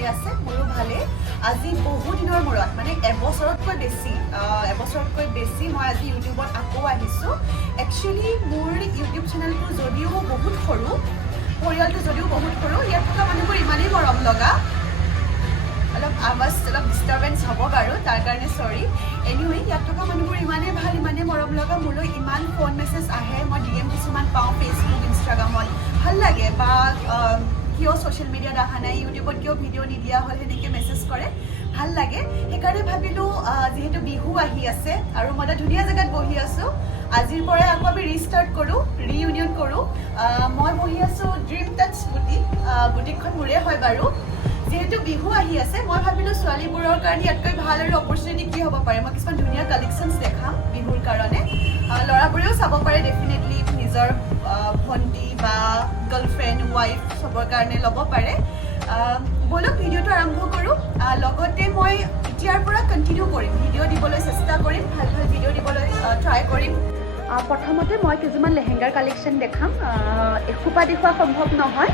ভালে আছে মোৰো ভালে আজি বহু দিনৰ মূৰত মানে এবছৰতকৈ বেছি মই আজি ইউটিউবত আকৌ আহিছোঁ একচুৱেলি মোৰ ইউটিউব চেনেলটো যদিও বহুত সৰু পৰিয়ালটো যদিও বহুত সৰু ইয়াত থকা মানুহবোৰ ইমানেই মৰম লগা অলপ আৱাজ অলপ ডিষ্টাৰ্বেঞ্চ হ'ব বাৰু তাৰ কাৰণে চৰি এনিৱে ইয়াত থকা মানুহবোৰ ইমানেই ভাল ইমানেই মৰম লগা মোলৈ ইমান ফোন মেছেজ আহে মই DM কিছুমান পাওঁ ফেচবুক ইনষ্টাগ্ৰামত ভাল লাগে বা কিয় ছ'চিয়েল মিডিয়াত অহা নাই ইউটিউবত কিয় ভিডিঅ' নিদিয়া হ'ল সেনেকৈ মেছেজ কৰে ভাল লাগে সেইকাৰণে ভাবিলোঁ যিহেতু বিহু আহি আছে আৰু মই এটা ধুনীয়া জেগাত বহি আছোঁ আজিৰ পৰাই আকৌ আমি ৰিষ্টাৰ্ট কৰোঁ ৰিইউনিয়ন কৰোঁ মই বহি আছোঁ ড্ৰিম টাচ বুটিকখন মোৰে হয় বাৰু যিহেতু বিহু আহি আছে মই ভাবিলোঁ ছোৱালীবোৰৰ কাৰণে ইয়াতকৈ ভাল আৰু অপৰচুনিটি কি হ'ব পাৰে মই কিছুমান ধুনীয়া কালেকশ্যনছ দেখাম বিহুৰ কাৰণে ল'ৰাবোৰেও চাব পাৰে ডেফিনেটলি নিজৰ ভণ্টি বা গাৰ্লফ্ৰেণ্ড ৱাইফ চবৰ কাৰণে ল'ব পাৰে ব'লক ভিডিঅ'টো আৰম্ভ কৰোঁ লগতে মই এতিয়াৰ পৰা কণ্টিনিউ কৰিম ভিডিঅ' দিবলৈ চেষ্টা কৰিম ভাল ভাল ভিডিঅ' দিবলৈ ট্ৰাই কৰিম প্ৰথমতে মই কিছুমান লেহেংগাৰ কালেকশ্যন দেখাম এসোপা দেখুওৱা সম্ভৱ নহয়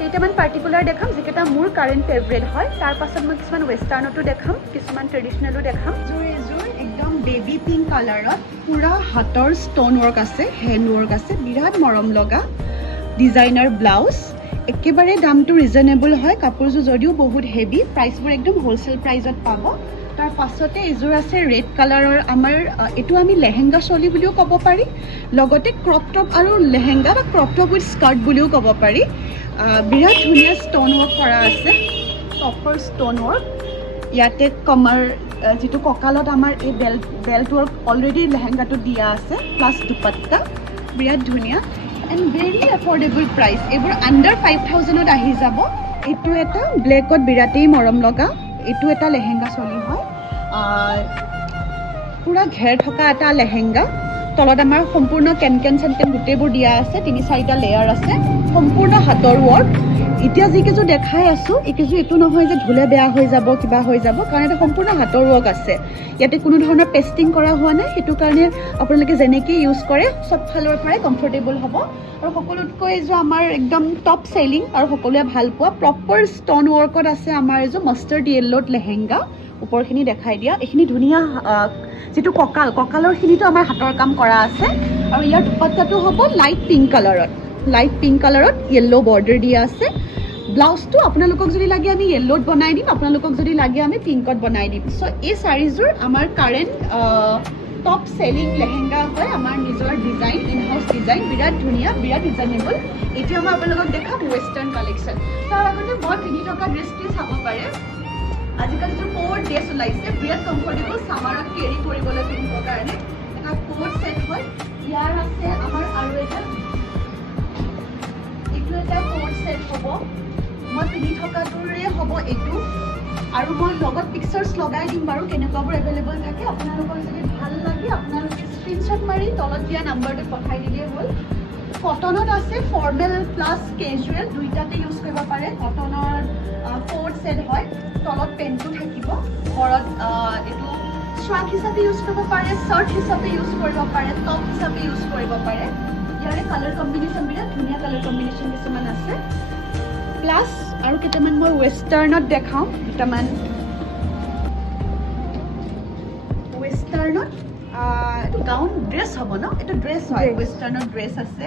কেইটামান পাৰ্টিকুলাৰ দেখাম যিকেইটা মোৰ কাৰেণ্ট ফেভৰেট হয় তাৰ পাছত মই কিছুমান ৱেষ্টাৰ্ণতো দেখাম কিছুমান ট্ৰেডিশ্যনেলো দেখাম এযোৰ একদম বেবী পিংক কালাৰত পূৰা হাতৰ ষ্ট'ন ৱৰ্ক আছে হেণ্ড ৱৰ্ক আছে বিৰাট মৰম লগা ডিজাইনাৰ ব্লাউজ একেবাৰে দামটো ৰিজনেবল হয় কাপোৰযোৰ যদিও বহুত হেভি প্ৰাইচবোৰ একদম হ'লচেল প্ৰাইজত পাব তাৰ পাছতে এযোৰ আছে ৰেড কালাৰৰ আমাৰ এইটো আমি লেহেংগা চলি বুলিও ক'ব পাৰি লগতে ক্ৰপ টপ আৰু লেহেংগা বা ক্ৰপ টপ উইথ স্কাৰ্ট বুলিও ক'ব পাৰি বিৰাট ধুনীয়া ষ্ট'ন ৱৰ্ক কৰা আছে প্ৰপাৰ ষ্ট'ন ৱৰ্ক ইয়াতে কমাৰ যিটো কঁকালত আমাৰ এই বেল্ট ৱৰ্ক অলৰেডি লেহেংগাটো দিয়া আছে প্লাছ দুপাট্টা বিৰাট ধুনীয়া এণ্ড ভেৰি এফৰ্ডেবল প্ৰাইচ এইবোৰ আণ্ডাৰ 5,000ত আহি যাব এইটো এটা ব্লেকত বিৰাটেই মৰম লগা এইটো এটা লেহেংগা চলি হয় পূৰা ঘেৰ থকা এটা লেহেংগা তলত আমাৰ সম্পূৰ্ণ কেনকেন চেনকেন গোটেইবোৰ দিয়া আছে 3-4টা লেয়াৰ আছে সম্পূৰ্ণ হাতৰ ৱৰ্ক এতিয়া যিকেইযোৰ দেখাই আছোঁ এইকেইযোৰ এইটো নহয় যে ধুলে বেয়া হৈ যাব কিবা হৈ যাব কাৰণ এটা সম্পূৰ্ণ হাতৰ ৱৰ্ক আছে ইয়াতে কোনো ধৰণৰ পেষ্টিং কৰা হোৱা নাই সেইটো কাৰণে আপোনালোকে যেনেকৈ ইউজ কৰে চব ফালৰ পৰাই কমফৰ্টেবল হ'ব আৰু সকলোতকৈ এইযোৰ আমাৰ একদম টপ চেলিং আৰু সকলোৱে ভাল পোৱা প্ৰপাৰ ষ্ট'ন ৱৰ্কত আছে আমাৰ এইযোৰ মাষ্টাৰ্ড য়েল্লোত লেহেংগা ওপৰখিনি দেখাই দিয়া এইখিনি ধুনীয়া যিটো কঁকালৰখিনিতো আমাৰ হাতৰ কাম কৰা আছে আৰু ইয়াৰ দুপাট্টাটো হ'ব লাইট পিংক কালাৰত য়েল্লো বৰ্ডাৰ দিয়া আছে ব্লাউজটো আপোনালোকক যদি লাগে আমি য়েল্লোত বনাই দিম আপোনালোকক যদি লাগে আমি পিংকত বনাই দিম চ' এই চাৰিযোৰ আমাৰ কাৰেণ্ট টপ চেলিং লেহেংগা হয় আমাৰ নিজৰ ডিজাইন ইন হাউচ ডিজাইন বিৰাট ধুনীয়া বিৰাট ৰিজনেবল এতিয়া মই আপোনালোকক দেখাম ৱেষ্টাৰ্ণ কালেকশ্যন তাৰ আগতে মই পিন্ধি থকা ড্ৰেছটো চাব পাৰে আজিকালি যিটো কোট ড্ৰেছ ওলাইছে বিৰাট কমফৰ্টেবল ছামাৰত কেৰি কৰিবলৈ পিন্ধিবৰ কাৰণে এটা কোট ছেট হয় ইয়াৰ আছে আমাৰ আৰু এটা কোট ছেট হ'ব মই পিন্ধি থকাটোৰে হ'ব এইটো আৰু মই লগত পিকচাৰ্ছ লগাই দিম বাৰু কেনেকুৱাবোৰ এভেইলেবল থাকে আপোনালোকৰ যদি ভাল লাগে আপোনালোকে স্ক্ৰীনশ্বট মাৰি তলত দিয়া নাম্বাৰটোত পঠাই দিলেই হ'ল কটনত আছে ফৰ্মেল প্লাছ কেজুৱেল দুইটাতে ইউজ কৰিব পাৰে কটনৰ কোট ছেট হয় তলত পেণ্টটো থাকিব ওপৰত এইটো শ্বাৰ্ট হিচাপে ইউজ কৰিব পাৰে চাৰ্ট হিচাপে ইউজ কৰিব পাৰে টপ হিচাপে ইউজ কৰিব পাৰে ইয়াৰে কালাৰ কম্বিনেশ্যন বিৰাট ধুনীয়া কালাৰ কম্বিনেশ্যন কিছুমান আছে প্লাছ আৰু কেইটামান মই ৱেষ্টাৰ্ণত দেখাওঁ দুটামান ৱেষ্টাৰ্ণত এইটো গাউন ড্ৰেছ হ'ব ন এইটো ড্ৰেছ হয় ৱেষ্টাৰ্ণৰ ড্ৰেছ আছে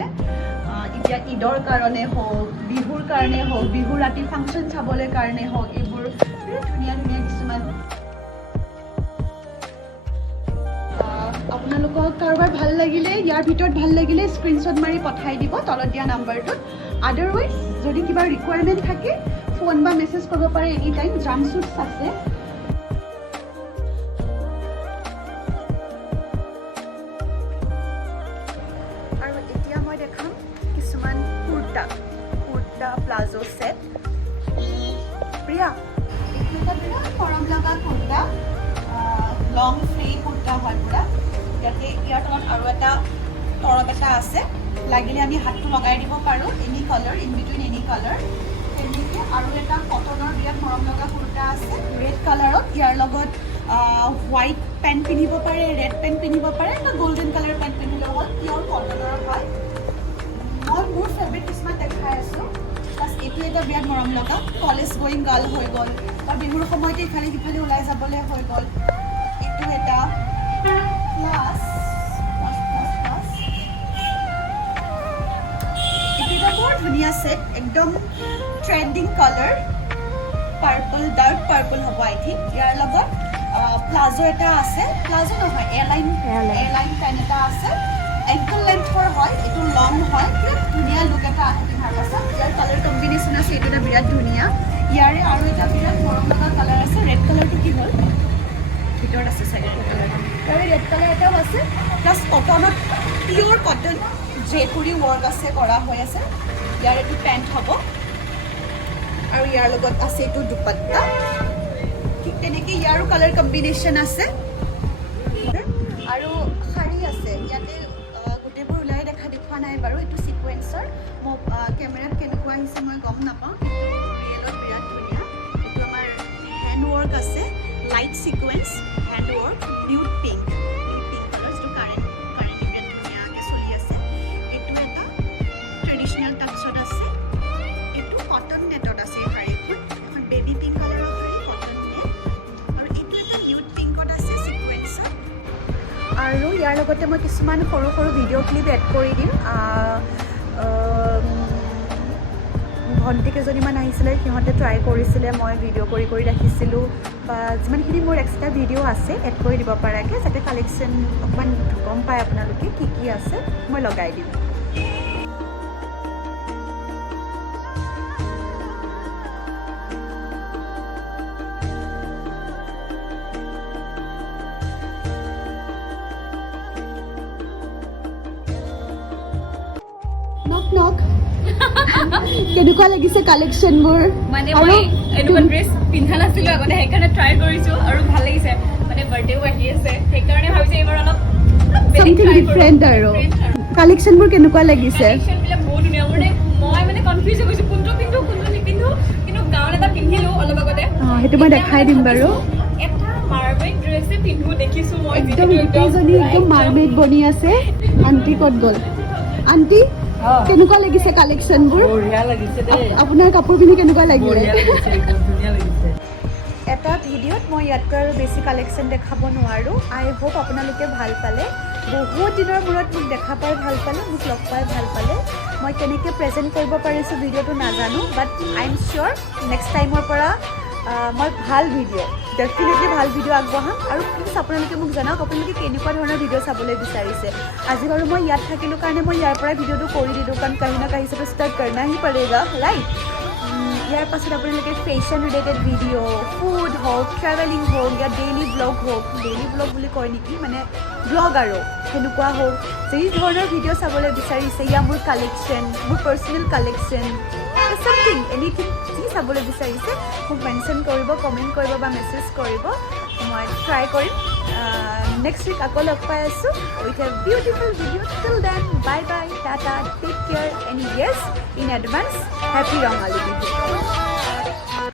এতিয়া ঈদৰ কাৰণে হওক বিহুৰ কাৰণে হওক বিহু ৰাতি ফাংচন চাবলৈ কাৰণে হওক এইবোৰ বিৰাট ধুনীয়া ধুনীয়া কিছুমান আপোনালোকক কাৰোবাৰ ভাল লাগিলে ইয়াৰ ভিতৰত ভাল লাগিলে স্ক্ৰীনশ্বট মাৰি পঠাই দিব তলত দিয়া নাম্বাৰটোত আদাৰৱাইজ যদি কিবা ৰিকুৱাৰমেণ্ট থাকে ফোন বা মেছেজ কৰিব পাৰে এনি টাইম জাম্পছুটছ আছে আৰু এতিয়া মই দেখাম কিছুমান কুৰ্তা প্লাজো ছেট প্ৰিয়া এইটো এটা বিৰাট মৰম লগা কুৰ্তা লং ফ্ৰী কুৰ্তা হয় পূৰা ইয়াতে ইয়াৰ তলত আৰু এটা তৰপ এটা আছে লাগিলে আমি হাতটো লগাই দিব পাৰোঁ any colour in between any colour তেনেকৈ আৰু এটা কটনৰ বিৰাট মৰম লগা কুৰ্তা আছে ৰেড কালাৰত ইয়াৰ লগত হোৱাইট পেণ্ট পিন্ধিব পাৰে ৰেড পেণ্ট পিন্ধিব পাৰে এটা গল্ডেন কালাৰ পেণ্ট পিন্ধিলেও হ'ল পিয়ৰ কটনৰ হয় মই মোৰ ফেভৰেট কিছুমান দেখাই আছোঁ প্লাছ এইটো এটা বিৰাট মৰম লগা কলেজ গোয়িং গাৰ্ল হৈ গ'ল বা বিহুৰ সময়তে ইফালে সিফালে ওলাই যাবলৈ হৈ গ'ল এইটো এটা প্লাছ এইটো এটা বৰ ধুনীয়া ছেট একদম trending colour purple dark purple হ'ব আই থিংক ইয়াৰ লগত প্লাজো এটা আছে প্লাজো নহয় এয়াৰলাইন পেণ্ট এটা আছে এংকল লেন্থৰ হয় এইটো লং হয় বিৰাট ধুনীয়া লুক এটা আহে পিন্ধাৰ পাছত ইয়াৰ কালাৰ কম্বিনেশ্যন আছে এইটো এটা বিৰাট ধুনীয়া ইয়াৰে আৰু এটা বিৰাট মৰম লগা কালাৰ আছে ৰেড কালাৰটো কি হ'ল ভিতৰত আছে চাগে কালাৰটো আৰু ৰেড কালাৰ এটাও আছে প্লাছ কটনত পিয়'ৰ কটন জেপুৰি ৱৰ্ক আছে কৰা হৈ আছে ইয়াৰ এইটো পেণ্ট হ'ব আৰু ইয়াৰ লগত আছে এইটো দুপাট্টা ঠিক তেনেকৈ ইয়াৰো কালাৰ কম্বিনেশ্যন আছে আৰু শাৰী আছে ইয়াতে গোটেইবোৰ ওলাই দেখুওৱা নাই বাৰু এইটো ছিকুৱেঞ্চৰ মই কেমেৰাত কেনেকুৱা আহিছে মই গম নাপাওঁ কিন্তু ৰিয়েলত বিৰাট ধুনীয়া এইটো আমাৰ হেণ্ড ৱৰ্ক আছে light sequence hand work nude pink colour যিটো কাৰেণ্ট বিৰাট ধুনীয়াকৈ চলি আছে এইটো এটা ট্ৰেডিশ্যনেল টাচত আছে এইটো কটন নেটত আছে এই শাৰীখন এখন বেবী পিংক কালাৰৰ শাৰী কটন নেট আৰু এইটো এটা নিউড পিংকত আছে ছিকুৱেঞ্চৰ আৰু ইয়াৰ লগতে মই কিছুমান সৰু সৰু ভিডিঅ' ক্লিপ এড কৰি দিম ভণ্টি কেইজনীমান আহিছিলে সিহঁতে ট্ৰাই কৰিছিলে মই ভিডিঅ' কৰি ৰাখিছিলোঁ বা যিমানখিনি মোৰ এক্সট্ৰা ভিডিঅ' আছে এড কৰি দিব পৰাকৈ যাতে কালেকশ্যন অকণমান গম পায় আপোনালোকে কি কি আছে মই লগাই দিম কেনেকুৱা লাগিছে কালেকশ্যনবোৰ মানে মই এনেকুৱা ড্ৰেছ পিন্ধা নাছিলো আগতে সেইকাৰণে ট্ৰাই কৰিছো আৰু ভাল লাগিছে মানে বাৰ্থডেও আহি আছে সেইকাৰণে ভাবিছো এইবাৰ অলপ something different আৰু কালেকশ্যনবোৰ কেনেকুৱা লাগিছে কালেকশ্যনবিলাক বহুত ধুনীয়া মই মানে কনফিউজ হৈ গৈছো কোনটো পিন্ধো কোনটো নিপিন্ধো কিন্তু গাউন এটা পিন্ধিলো অলপ আগতে সেইটো মই দেখাই দিম বাৰু এটা মাৰ্মেড ড্ৰেছে পিন্ধো দেখিছো মই একদম গোটেইজনী একদম মাৰ্মেড বনি আছে আণ্টি ক'ত গ'ল আণ্টি কেনেকুৱা লাগিছে কালেকশ্যনবোৰ বঢ়িয়া লাগিছে দেই আপোনাৰ কাপোৰ পিন্ধি কেনেকুৱা লাগিলে বঢ়িয়া লাগিছে একদম ধুনীয়া লাগিছে এটা ভিডিঅ'ত মই ইয়াতকৈ আৰু বেছি কালেকশ্যন দেখাব নোৱাৰোঁ আই হোপ আপোনালোকে ভাল পালে বহুত দিনৰ মূৰত মোক দেখা পাই ভাল পালে মোক লগ পাই ভাল পালে মই কেনেকৈ প্ৰেজেণ্ট কৰিব পাৰিছোঁ ভিডিঅ'টো নাজানো বাট আই এম চিয়'ৰ নেক্সট টাইমৰ পৰা মই ভাল ভিডিঅ' ডেফিনেটলি ভাল ভিডিঅ' আগবঢ়াম আৰু প্লিজ আপোনালোকে মোক জনাওক আপোনালোকে কেনেকুৱা ধৰণৰ ভিডিঅ' চাবলৈ বিচাৰিছে আজি বাৰু মই ইয়াত থাকিলোঁ কাৰণে মই ইয়াৰ পৰাই ভিডিঅ'টো কৰি দিলোঁ কাৰণ কাহি না কাহি ছে ষ্টাৰ্ট কৰনা হি পড়েগা ৰাইট ইয়াৰ পাছত আপোনালোকে ফেশ্বন ৰিলেটেড ভিডিঅ' ফুড হওক ট্ৰেভেলিং হওক ইয়াত ডেইলি ব্লগ বুলি কয় নেকি মানে ব্লগ আৰু সেনেকুৱা হওক যি ধৰণৰ ভিডিঅ' চাবলৈ বিচাৰিছে ইয়া মোৰ কালেকশ্যন মোৰ পাৰ্চনেল কালেকশ্যন something anything যি চাবলৈ বিচাৰিছে মোক মেনশ্যন কৰিব কমেণ্ট কৰিব বা মেছেজ কৰিব মই ট্ৰাই কৰিম নেক্সট উইক আকৌ লগ পাই আছোঁ with a beautiful video' till then bye bye tata take care and yes in advance happy Rongali Bihu